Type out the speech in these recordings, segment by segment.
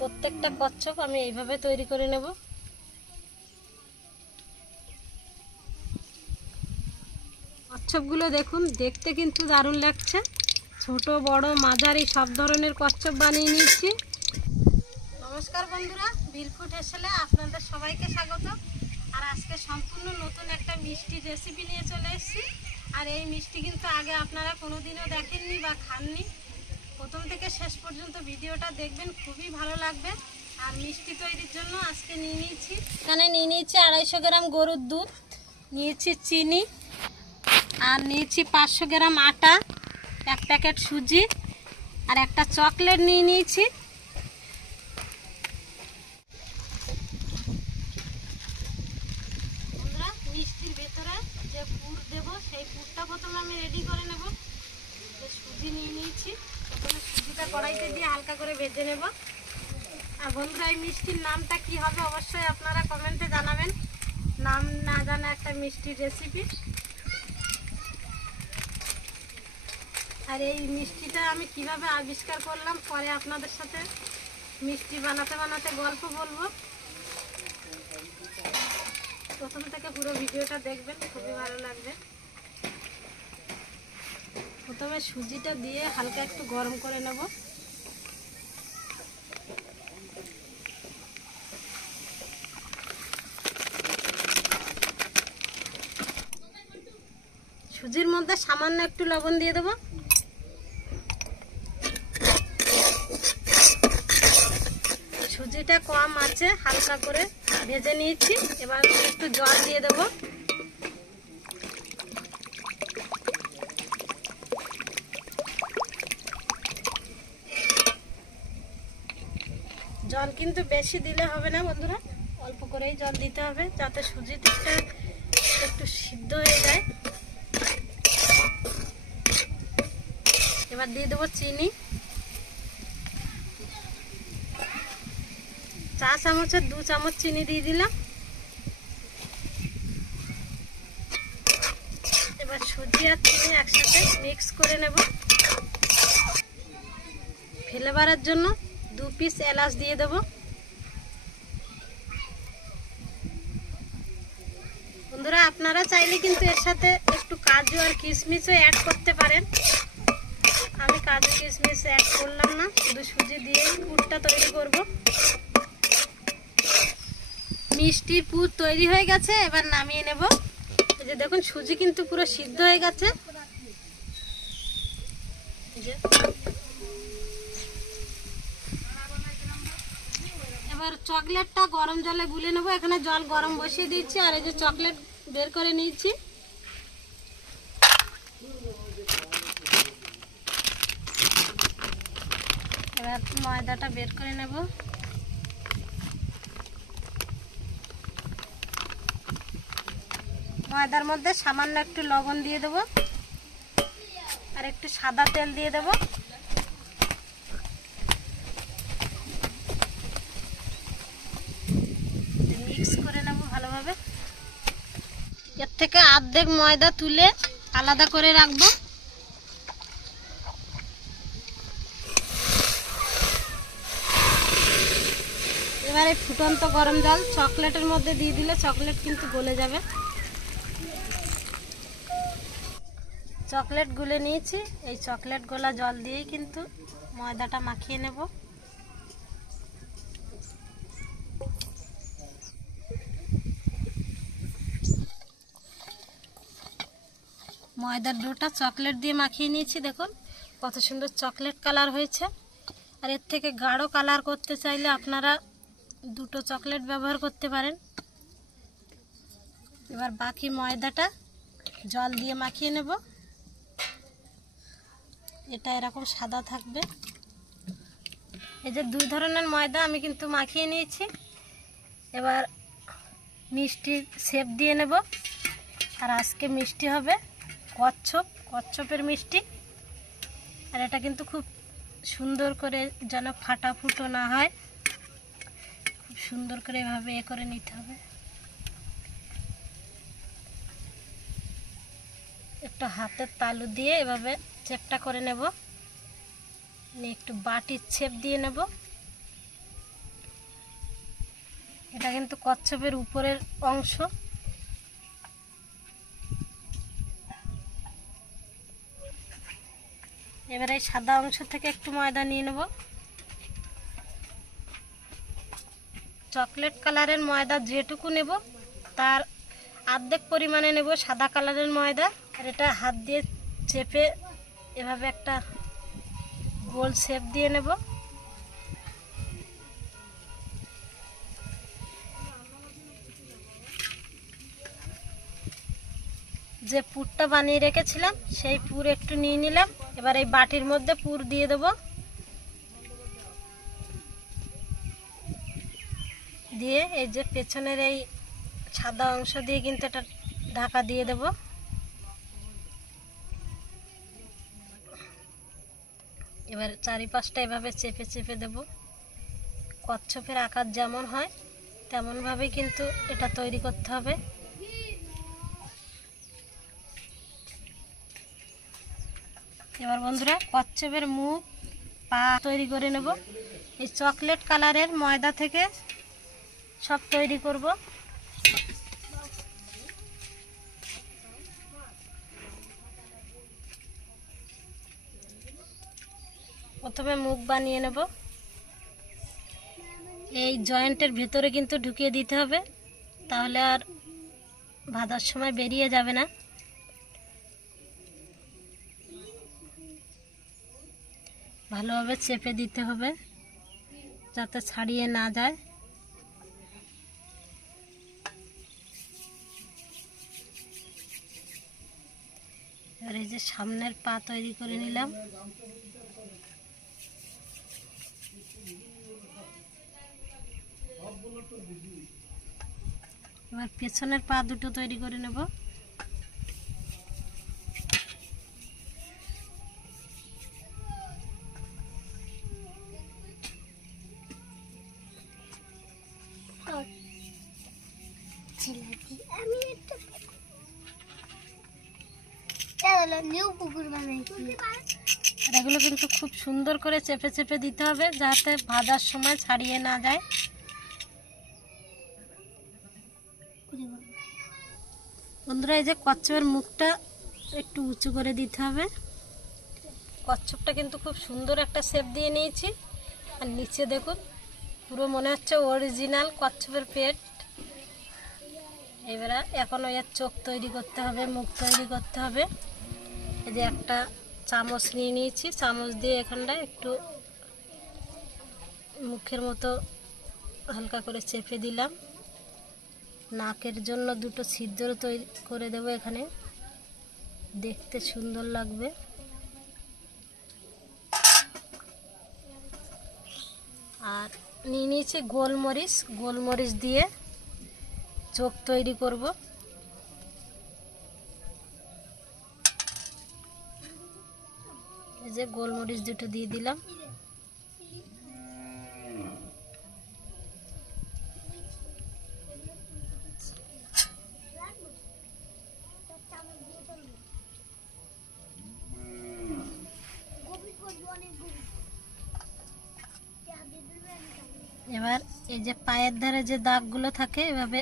প্রত্যেকটা কচ্ছপ আমি এইভাবে তৈরি করে নেব। কচ্ছপগুলো দেখুন, দেখতে কিন্তু দারুণ লাগছে। ছোট বড় মাঝারি সব ধরনের কচ্ছপ বানিয়ে নিয়েছি। নমস্কার বন্ধুরা, বিলফুড হেসেলে আপনাদের সবাইকে স্বাগত। আর আজকে সম্পূর্ণ নতুন একটা মিষ্টি রেসিপি নিয়ে চলে এসেছি। আর এই মিষ্টি কিন্তু আগে আপনারা কোনোদিনও দেখেননি বা খাননি। প্রথম থেকে শেষ পর্যন্ত ভিডিওটা দেখবেন, খুবই ভালো লাগবে। আর মিষ্টি তৈরির জন্য আজকে নিয়ে নিয়েছি, এখানে নিয়ে নিয়েছি 250 গ্রাম গরুর দুধ, নিয়েছি চিনি, আর নিয়েছি 500 গ্রাম আটা, 1 প্যাকেট সুজি, আর একটা চকলেট নিয়ে নিয়েছি। বন্ধুরা, মিষ্টির ভেতরে যে পুর দেব সেই পুরটা প্রথমে আমি রেডি করে নেব। সুজি নিয়ে নিয়েছি, প্রথমে সুজিটা কড়াইতে দিয়ে হালকা করে ভেজে নেব। আর বন্ধুরা, এই মিষ্টির নামটা কি হবে অবশ্যই আপনারা কমেন্টে জানাবেন। নাম না জানা একটা মিষ্টির রেসিপি। আর এই মিষ্টিটা আমি কিভাবে আবিষ্কার করলাম পরে আপনাদের সাথে মিষ্টি বানাতে বানাতে গল্প বলবো। প্রথম থেকে পুরো ভিডিওটা দেখবেন, খুবই ভালো লাগবে। প্রথমে সুজিটা দিয়ে হালকা একটু গরম করে নেব। সুজির মধ্যে সামান্য একটু লবণ দিয়ে দেবো। সুজিটা কম আছে হালকা করে ভেজে নিয়েছি। এবার একটু জল দিয়ে দেবো। জল কিন্তু বেশি দিলে হবে না বন্ধুরা, অল্প করেই জল দিতে হবে যাতে সুজিটা একটু সিদ্ধ হয়ে যায়। এবার দিয়ে দেবো চিনি, 4 চামচের 2 চামচ চিনি দিয়ে দিলাম। এবার সুজি আর চিনি একসাথে মিক্স করে নেব। ফ্লেভারের জন্য 2 পিস এলাচ দিয়ে দেব। বন্ধুরা, আপনারা চাইলে কিন্তু এর সাথে একটু কাজু আর কিশমিশও অ্যাড করতে পারেন। আমি কাজু কিশমিশ অ্যাড করলাম না, শুধু সুজি দিয়েই পুরটা তৈরি করব। মিষ্টির পুর তৈরি হয়ে গেছে, এবার নামিয়ে নেব। এই যে দেখুন, সুজি কিন্তু পুরো সিদ্ধ হয়ে গেছে। এবার চকলেটটা গরম জলে গুলে নেব। এখানে জল গরম বসিয়ে দিচ্ছি, আর এই যে চকলেট বের করে নিয়েছি। এবার ময়দাটা বের করে নেব। ময়দার মধ্যে সামান্য একটু লবণ দিয়ে দেব, আর একটু সাদা তেল দিয়ে দেব। মিক্স করে নেব ভালোভাবে। এর থেকে অর্ধেক ময়দা তুলে আলাদা করে রাখবো। এবারে ফুটন্ত গরম জল চকলেটের মধ্যে দিয়ে দিলে চকলেট কিন্তু গলে যাবে। চকলেট গুলে নিয়েছি, এই চকলেট গোলা জল দিয়েই কিন্তু ময়দাটা মাখিয়ে নেব। ময়দার ডোটা চকলেট দিয়ে মাখিয়ে নিয়েছি, দেখুন কত সুন্দর চকলেট কালার হয়েছে। আর এর থেকে গাঢ় কালার করতে চাইলে আপনারা 2টো চকলেট ব্যবহার করতে পারেন। এবার বাকি ময়দাটা জল দিয়ে মাখিয়ে নেব। এটা এরকম সাদা থাকবে। এই যে 2 ধরনের ময়দা আমি কিন্তু মাখিয়ে নিয়েছি। এবার মিষ্টির শেপ দিয়ে নেব। আর আজকে মিষ্টি হবে কচ্ছপের মিষ্টি। আর এটা কিন্তু খুব সুন্দর করে যেন ফাটা ফুটো না হয়, খুব সুন্দর করে এভাবে করে নিতে হবে। একটা হাতের তালু দিয়ে এভাবে চেপটা করে নেব। একটু বাটির শেপ দিয়ে নেব। এটা কিন্তু কচ্ছপের উপরের অংশ। এবারে এই সাদা অংশ থেকে একটু ময়দা নিয়ে নেব। চকলেট কালারের ময়দা যেটুকু নেব তার অর্ধেক পরিমাণে নেব সাদা কালারের ময়দা। আর এটা হাত দিয়ে চেপে এভাবে একটা গোল শেপ দিয়ে নেব। যে পুরটা বানিয়ে রেখেছিলাম সেই পুর একটু নিয়ে নিলাম। এবার এই বাটির মধ্যে পুর দিয়ে দেব। দিয়ে এই যে পেছনের এই সাদা অংশ দিয়ে কিন্তু এটা ঢাকা দিয়ে দেব। এবার চারিপাশটা এভাবে চেপে চেপে দেব। কচ্ছপের আকার যেমন হয় তেমনভাবেই কিন্তু এটা তৈরি করতে হবে। এবার বন্ধুরা কচ্ছপের মুখ পা তৈরি করে নেব। এই চকলেট কালারের ময়দা থেকে সব তৈরি করব। প্রথমে মুখ বানিয়ে নেব। এই জয়েন্টের ভেতরে কিন্তু ঢুকিয়ে দিতে হবে, তাহলে আর ভাজার সময় বেরিয়ে যাবে না। ভালোভাবে চেপে দিতে হবে যাতে ছাড়িয়ে না যায়। আর এই যে সামনের পা তৈরি করে নিলাম। এবার পেছনের পা দুটো তৈরি করে নেব। এগুলো কিন্তু খুব সুন্দর করে চেপে চেপে দিতে হবে যাতে ভাজার সময় ছাড়িয়ে না যায়। বন্ধুরা এই যে কচ্ছপের মুখটা একটু উঁচু করে দিতে হবে। কচ্ছপটা কিন্তু খুব সুন্দর একটা শেপ দিয়ে নিয়েছি। আর নিচে দেখুন পুরো মনে হচ্ছে অরিজিনাল কচ্ছপের পেট। এবারে এখনও এর চোখ তৈরি করতে হবে, মুখ তৈরি করতে হবে। এই যে একটা চামচ নিয়ে নিয়েছি, চামচ দিয়ে এখানটায় একটু মুখের মতো হালকা করে চেপে দিলাম। নাকের জন্য দুটো ছিদ্র তৈরি করে দেব এখানে, দেখতে সুন্দর লাগবে। আর নিয়ে নিয়েছি গোলমরিচ, গোলমরিচ দিয়ে চোখ তৈরি করব। এই যে গোলমরিচ দুটো দিয়ে দিলাম। এবার এই যে পায়ের ধারে যে দাগগুলো থাকে এভাবে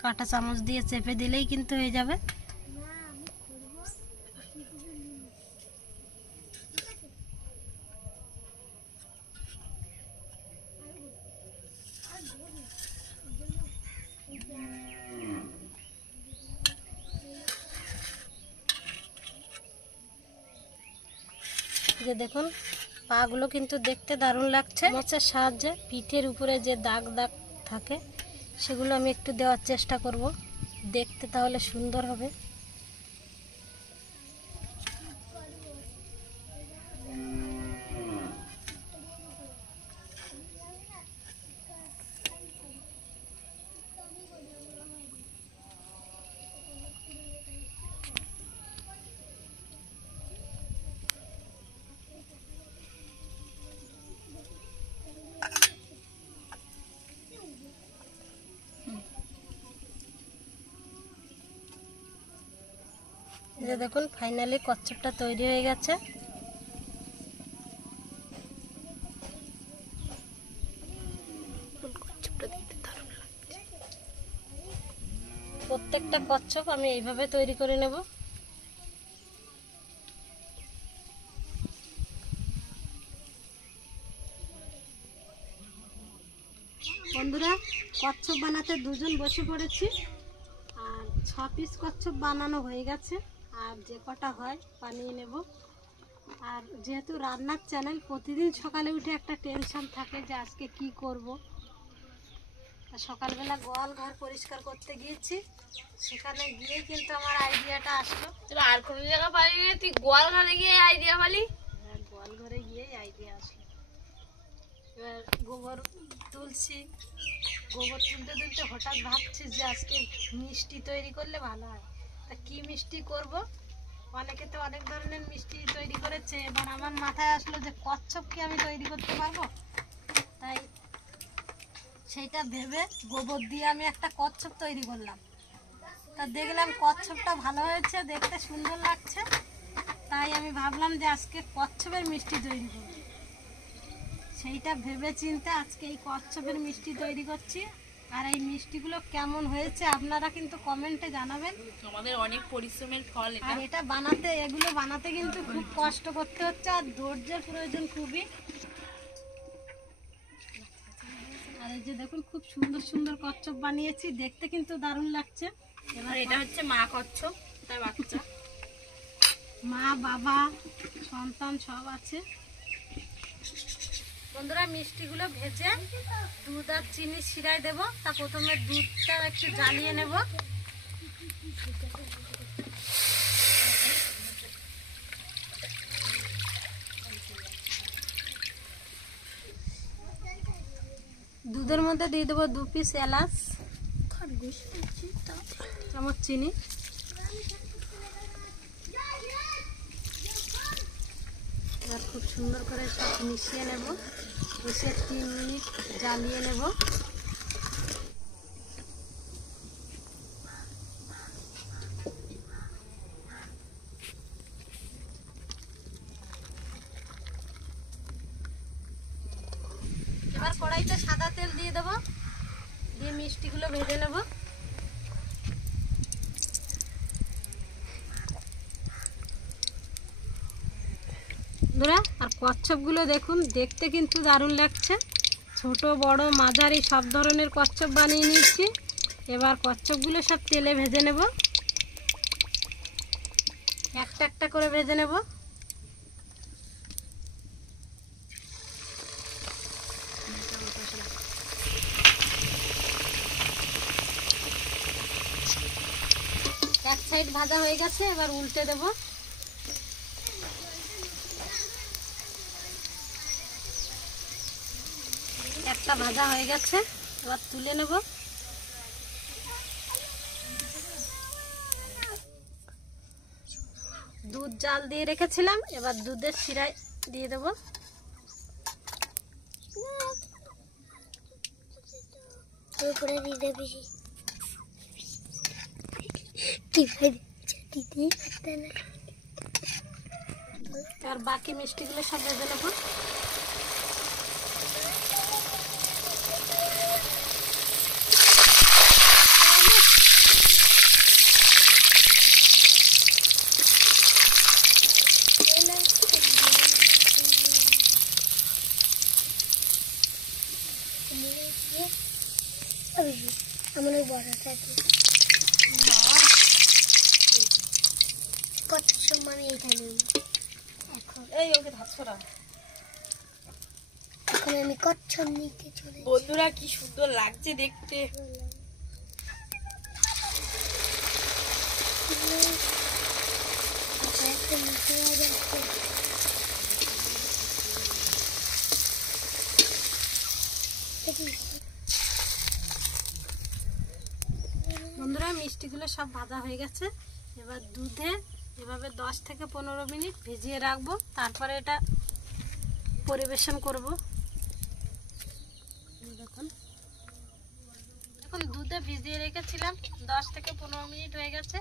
কাঁটা চামচ দিয়ে চেপে দিলেই কিন্তু হয়ে যাবে। যে দেখুন পাগুলো কিন্তু দেখতে দারুণ লাগছে। চামচের সাহায্যে পিঠের উপরে যে দাগ দাগ থাকে সেগুলো আমি একটু দেওয়ার চেষ্টা করব, দেখতে তাহলে সুন্দর হবে। এই যে দেখুন ফাইনালি কচ্ছপটা তৈরি হয়ে গেছে। কচ্ছপটা দেখতে দারুণ লাগছে। প্রত্যেকটা কচ্ছপ আমি এইভাবে তৈরি করে নেব। বন্ধুরা, কচ্ছপ বানাতে দুজন বসে পড়েছি, আর 6 পিস কচ্ছপ বানানো হয়ে গেছে, আর যে কটা হয় বানিয়ে নেব। আর যেহেতু রান্নার চ্যানেল, প্রতিদিন সকালে উঠে একটা টেনশন থাকে যে আজকে কি করব। সকালবেলা গোয়াল ঘর পরিষ্কার করতে গিয়েছি, সেখানে গিয়ে কিন্তু আমার আইডিয়াটা আসলো। আর কোনো জায়গা পালি না, তুই গোয়াল ঘরে গিয়ে আইডিয়া পালি? হ্যাঁ, গোয়াল ঘরে গিয়েই আইডিয়া আসলো। এবার গোবর তুলছি, গোবর তুলতে তুলতে হঠাৎ ভাবছি যে আজকে মিষ্টি তৈরি করলে ভালো হয়। তা কি মিষ্টি করব? অনেকে তো অনেক ধরনের মিষ্টি তৈরি করেছে, এবার আমার মাথায় আসলো যে কচ্ছপ কি আমি তৈরি করতে পারবো। তাই সেইটা ভেবে গোবর দিয়ে আমি একটা কচ্ছপ তৈরি করলাম। তা দেখলাম কচ্ছপটা ভালো হয়েছে, দেখতে সুন্দর লাগছে। তাই আমি ভাবলাম যে আজকে কচ্ছপের মিষ্টি তৈরি করব। সেইটা ভেবে চিন্তে আজকে এই কচ্ছপের মিষ্টি তৈরি করছি। আর এই মিষ্টিগুলো কেমন হয়েছে আপনারা কিন্তু কমেন্টে জানাবেন। আমাদের অনেক পরিশ্রমের ফল এটা। আর এটা বানাতে, এগুলো বানাতে কিন্তু খুব কষ্ট করতে হচ্ছে, আর ধৈর্যের প্রয়োজন খুবই। আর এই যে দেখুন, খুব সুন্দর সুন্দর কচ্ছপ বানিয়েছি, দেখতে কিন্তু দারুণ লাগছে। এবার এটা হচ্ছে মা কচ্ছপ, তার বাচ্চা। মা, বাবা, সন্তান সব আছে। বন্ধুরা, মিষ্টিগুলো ভেজে দুধ আর চিনি শিরায় দেব। তা প্রথমে দুধটা একটু জ্বালিয়ে নেব। দুধের মধ্যে দিয়ে দেবো 2 পিস এলাচ, চামচ চিনি। এবার খুব সুন্দর করে সব মিশিয়ে নেব, মিশিয়ে 3 মিনিট জ্বালিয়ে নেব। এবার কড়াইতে সাদা তেল দিয়ে দেবো, দিয়ে মিষ্টিগুলো ভেজে নেব। বন্ধুরা, আর কচ্ছপগুলো দেখুন, দেখতে কিন্তু দারুণ লাগছে। ছোট বড় মাঝারি সব ধরনের কচ্ছপ বানিয়ে নিচ্ছি। এবার কচ্ছপগুলো সব তেলে ভেজে নেব, একটা একটা করে ভেজে নেব। এক সাইড ভাজা হয়ে গেছে, এবার উল্টে দেব। একটা ভাজা হয়ে গেছে, এবার তুলে নেব। দুধ জাল দিয়ে রেখেছিলাম, এবার দুধের শিরায় দিয়ে দেব। আর বাকি মিষ্টিগুলো সব ভেজে নেব। আমার ওই বড়টা কচ্ছপ মানে এখানে এখন এই ওকে ধাছরা, এখন আমি কচ্ছপ নিতে চলে। বন্ধুরা, কি সুন্দর লাগছে দেখতে। বন্ধুরা, মিষ্টিগুলো সব ভাজা হয়ে গেছে। এবার দুধে এভাবে 10 থেকে 15 মিনিট ভিজিয়ে রাখবো, তারপরে এটা পরিবেশন করব। দেখুন এখন দুধে ভিজিয়ে রেখেছিলাম, 10 থেকে 15 মিনিট হয়ে গেছে,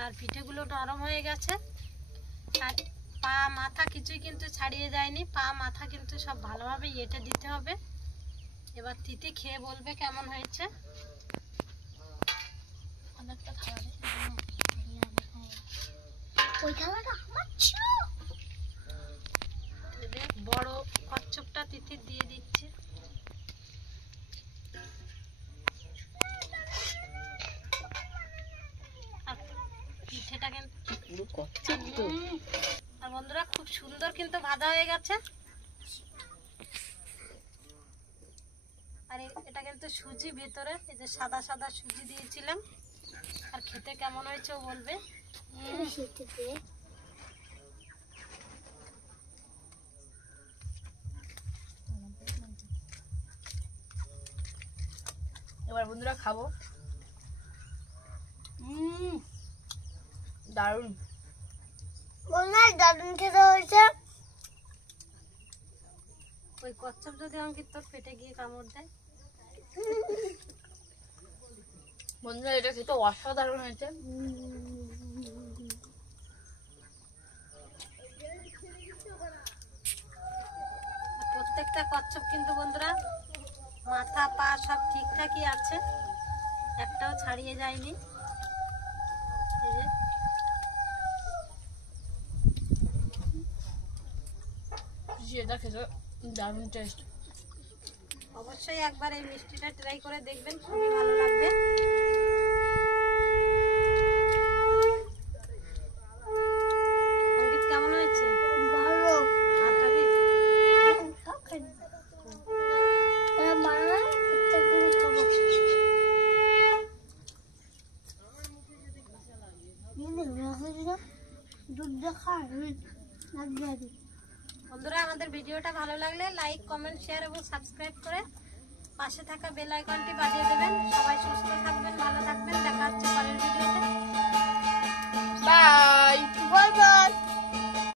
আর পিঠেগুলো নরম হয়ে গেছে। আর পা মাথা কিছুই কিন্তু ছাড়িয়ে যায়নি, পা মাথা কিন্তু সব ভালোভাবে এঁটে দিতে হবে। এবার তিতি খেয়ে বলবে কেমন হয়েছে। ওই খেলাটা আমার ছিল। বড় কচ্ছপটা তিথির দিয়ে দিচ্ছে। আর পিঠেটা কিন্তু পুরো কচ্ছপ তো। আর বন্ধুরা খুব সুন্দর কিন্তু ভাজা হয়ে গেছে। আর এটা কিন্তু সুজি ভেতরে, এই যে সাদা সাদা সুজি দিয়েছিলাম। আর খেতে কেমন হয়েছে ও বলবে। এবার বন্ধুরা খাবো। দারুণ। বন্ধুরা দারুণ খেতে হয়েছে। ওই কচ্ছপ যদি অঙ্কিত তোর পেটে গিয়ে কামড় দেয়। বন্ধুরা এটা খেতে অসাধারণ হয়েছে। প্রত্যেকটা কচ্ছপ কিন্তু বন্ধুরা মাথা পা সব ঠিকঠাকই আছে, একটাও ছাড়িয়ে যায়নি। এই যে এটা খেতে দারুণ টেস্ট। অবশ্যই একবার এই মিষ্টিটা ট্রাই করে দেখবেন, খুবই ভালো লাগবে। অঙ্কিত কেমন হয়েছে? ভালো। আর খাবি? সব খাই। বানানা প্রত্যেকদিন খাবো। দুধ দেখা লাগবে। বন্ধুরা আমাদের ভিডিওটা ভালো লাগলে লাইক, কমেন্ট, শেয়ার এবং সাবস্ক্রাইব করে পাশে থাকা বেল আইকনটি বাজিয়ে দেবেন। সবাই